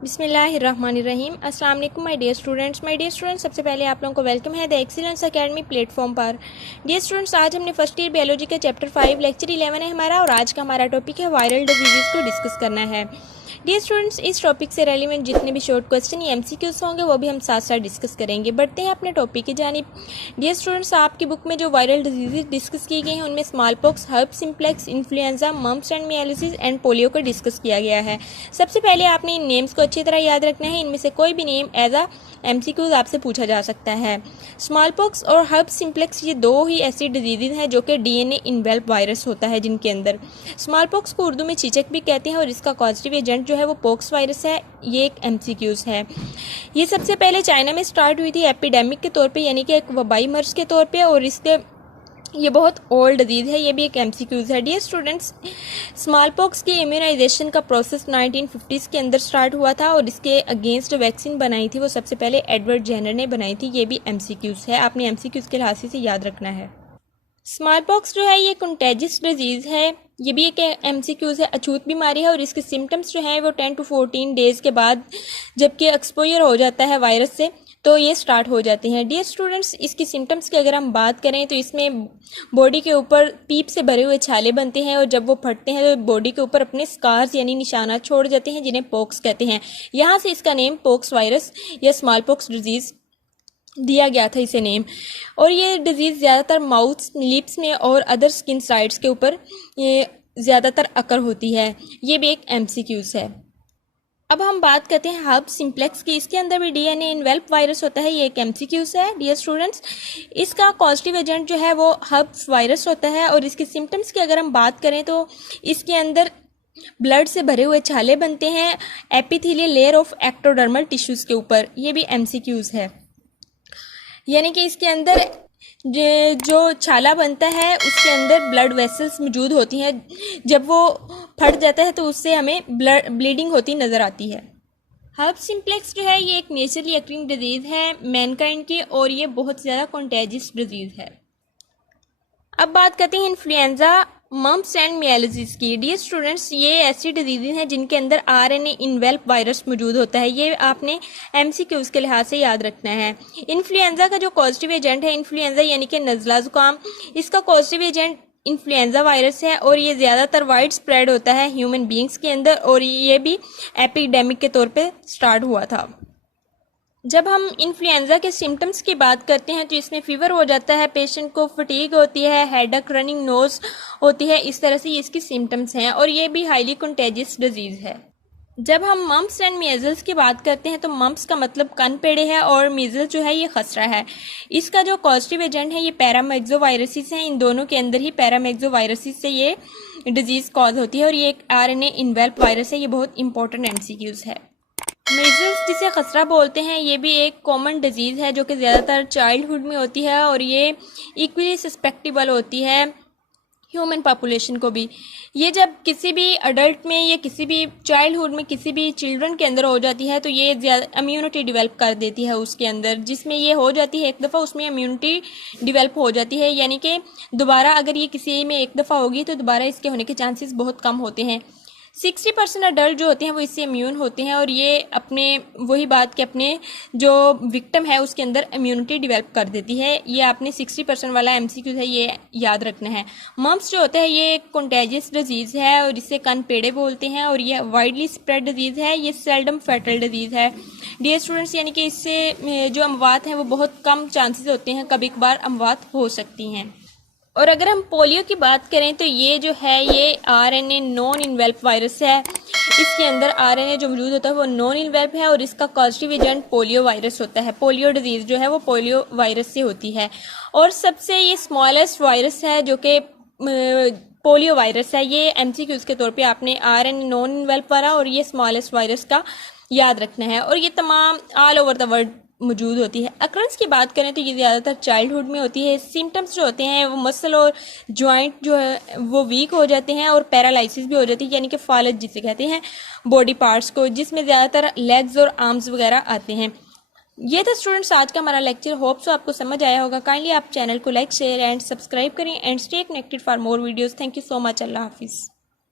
बिस्मिल्लाहिर्रहमानिर्रहीम। अस्सलाम वालेकुम माय डियर स्टूडेंट्स। सबसे पहले आप लोगों को वेलकम है द एक्सीलेंस एकेडमी प्लेटफॉर्म पर। डियर स्टूडेंट्स, आज हमने फर्स्ट ईयर बायोलॉजी का चैप्टर 5 लेक्चर 11 है हमारा, और आज का हमारा टॉपिक है वायरल डिजीज़ को डिस्कस करना है। डियर स्टूडेंट्स, इस टॉपिक से रेलिवेंट जितने भी शॉर्ट क्वेश्चन या एमसीक्यूज होंगे वो भी हम साथ साथ डिस्कस करेंगे। बढ़ते हैं अपने टॉपिक की जानिब। डियर स्टूडेंट्स, आपकी बुक में जो वायरल डिजीज़ डिस्कस की गई हैं उनमें small pox, herpes simplex, influenza, mumps and myelitis and polio को डिस्कस किया गया है। सबसे पहले आपने इन नेम्स को अच्छी तरह याद रखना है। इनमें से कोई भी नेम एज अ एमसीक्यूज आपसे पूछा जा सकता है। स्मॉल पॉक्स और हर्ब सिम्प्लेक्स ये दो ही ऐसी डिजीज़ हैं जो कि डीएनए इन्वेल्प वायरस होता है जिनके अंदर। स्मॉल पॉक्स को उर्दू में चीचक भी कहते हैं और इसका पॉजिटिव एजेंट जो है वो पॉक्स वायरस है। ये एक एमसीक्यूज है। ये सबसे पहले चाइना में स्टार्ट हुई थी एपिडेमिक के तौर पे, यानी कि एक वबाई मर्ज के तौर पे, और इसके ये बहुत ओल्ड डिजीज़ है। ये भी एक एमसीक्यूज है। डियर स्टूडेंट्स, स्मॉल पॉक्स की इम्यूनाइजेशन का प्रोसेस 1950s के अंदर स्टार्ट हुआ था, और इसके अगेंस्ट वैक्सीन बनाई थी वो सबसे पहले एडवर्ड जेनर ने बनाई थी। ये भी एमसीक्यूज है, आपने एमसीक्यूज के लिहाज से याद रखना है। स्मॉल पॉक्स जो है ये कंटेजियस डिजीज़ है। ये भी एक एमसीक्यूज है, अछूत बीमारी है, और इसके सिम्टम्स जो हैं वो 10 to 14 डेज़ के बाद जबकि एक्सपोजर हो जाता है वायरस से तो ये स्टार्ट हो जाते हैं। डियर स्टूडेंट्स, इसकी सिम्टम्स की अगर हम बात करें तो इसमें बॉडी के ऊपर पीप से भरे हुए छाले बनते हैं, और जब वो फटते हैं तो बॉडी के ऊपर अपने स्कार्स यानी निशानात छोड़ जाते हैं जिन्हें पॉक्स कहते हैं। यहाँ से इसका नेम पॉक्स वायरस या स्मॉल पॉक्स डिजीज़ दिया गया था इसे नेम। और ये डिजीज़ ज़्यादातर माउथ, लिप्स में और अदर स्किन साइड्स के ऊपर ये ज़्यादातर अकर होती है। ये भी एक एमसीक्यूज है। अब हम बात करते हैं हर्ब सिम्प्लेक्स की। इसके अंदर भी डीएनए इन्वेल्प वायरस होता है। ये एक एमसीक्यूज है। डियर स्टूडेंट्स, इसका पॉजिटिव एजेंट जो है वो हर्ब वायरस होता है, और इसके सिम्टम्स की अगर हम बात करें तो इसके अंदर ब्लड से भरे हुए छाले बनते हैं epithelial layer of ectodermal tissues के ऊपर। ये भी एमसीक्यूज है, यानी कि इसके अंदर जो छाला बनता है उसके अंदर ब्लड वेसल्स मौजूद होती हैं। जब वो फट जाता है तो उससे हमें ब्लीडिंग होती नज़र आती है। हर्ब सिम्प्लेक्स जो है ये एक नेचुरली अक्रिंग डिजीज़ है मैनकाइंड की, और ये बहुत ज़्यादा कंटेजियस डिजीज़ है। अब बात करते हैं इन्फ्लुएंजा, मम्प्स एंड मियालिसिस की। डियर स्टूडेंट्स, ये ऐसी डिजीज़ हैं जिनके अंदर आरएनए इन्वेल्प वायरस मौजूद होता है। ये आपने एमसीक्यूज के लिहाज से याद रखना है। इन्फ्लुएंजा का जो पॉजिटिव एजेंट है, इन्फ्लुएंजा यानी कि नज़ला ज़ुकाम, इसका पॉजिटिव एजेंट इन्फ्लुएंजा वायरस है, और ये ज़्यादातर वाइड स्प्रेड होता है ह्यूमन बींग्स के अंदर, और ये भी एपिडेमिक के तौर पर स्टार्ट हुआ था। जब हम इन्फ्लुएंजा के सिम्टम्स की बात करते हैं तो इसमें फीवर हो जाता है, पेशेंट को फटीग होती है, हेडेक, रनिंग नोज होती है। इस तरह से इसकी सिम्टम्स हैं, और ये भी हाईली कंटेजियस डिजीज़ है। जब हम मम्प्स एंड मीजल्स की बात करते हैं तो मम्प्स का मतलब कन पेड़े है, और मीजल्स जो है ये खसरा है। इसका जो पॉजिटिव एजेंट है ये पैरामेक्सोवायरसिस है। इन दोनों के अंदर ही पैरामेक्सोवायरसिस से ये डिजीज़ कॉज होती है, और ये एक आरएनए इन्वेल्प वायरस है। ये बहुत इंपॉर्टेंट एमसीक्यूज है। मीजल्स जिसे खसरा बोलते हैं ये भी एक कॉमन डिजीज़ है जो कि ज़्यादातर चाइल्डहुड में होती है, और ये इक्वली सस्पेक्टेबल होती है ह्यूमन पॉपुलेशन को भी। ये जब किसी भी अडल्ट में या किसी भी चाइल्डहुड में किसी भी चिल्ड्रन के अंदर हो जाती है तो ये ज़्यादा इम्यूनिटी डेवलप कर देती है उसके अंदर। जिसमें ये हो जाती है एक दफ़ा, उसमें इम्यूनिटी डेवलप हो जाती है, यानी कि दोबारा अगर ये किसी में एक दफ़ा होगी तो दोबारा इसके होने के चांसेस बहुत कम होते हैं। 60% अडल्ट जो होते हैं वो इससे इम्यून होते हैं, और ये अपने वही बात कि अपने जो विक्टिम है उसके अंदर इम्यूनिटी डेवलप कर देती है। ये आपने 60% वाला एमसीक्यू है ये याद रखना है। मम्प्स जो होता है ये एक कंटेजियस डिजीज़ है, और इसे कन पेड़े बोलते हैं, और ये वाइडली स्प्रेड डिजीज़ है। ये सेल्डम फैटल डिजीज़ है। डियर स्टूडेंट्स, यानी कि इससे जो अमवात हैं वो बहुत कम चांसेस होते हैं, कभी कभार अमवात हो सकती हैं। और अगर हम पोलियो की बात करें तो ये जो है ये आरएनए नॉन इन्वेल्प वायरस है। इसके अंदर आरएनए जो मौजूद होता है वो नॉन इन्वेल्प है, और इसका पॉजिटिव एजेंट पोलियो वायरस होता है। पोलियो डिजीज़ जो है वो पोलियो वायरस से होती है, और सबसे ये स्मॉलेस्ट वायरस है जो कि पोलियो वायरस है। ये एमसीक्यूज के तौर पे आपने आरएनए नॉन इन्वेल्प वाला और ये स्मॉलेस्ट वायरस का याद रखना है, और ये तमाम ऑल ओवर द वर्ल्ड मौजूद होती है। अक्रंस की बात करें तो ये ज़्यादातर चाइल्डहुड में होती है। सिम्टम्स जो होते हैं वो मसल और जॉइंट जो है वो वीक हो जाते हैं, और पैरालिसिस भी हो जाती है, यानी कि फालज जिसे कहते हैं बॉडी पार्ट्स को, जिसमें ज़्यादातर लेग्स और आर्म्स वगैरह आते हैं। ये था स्टूडेंट्स आज का हमारा लेक्चर। होप सो आपको समझ आया होगा। काइंडली आप चैनल को लाइक, शेयर एंड सब्सक्राइब करें, and stay connected for more videos. Thank you so much. अल्लाह हाफिज़।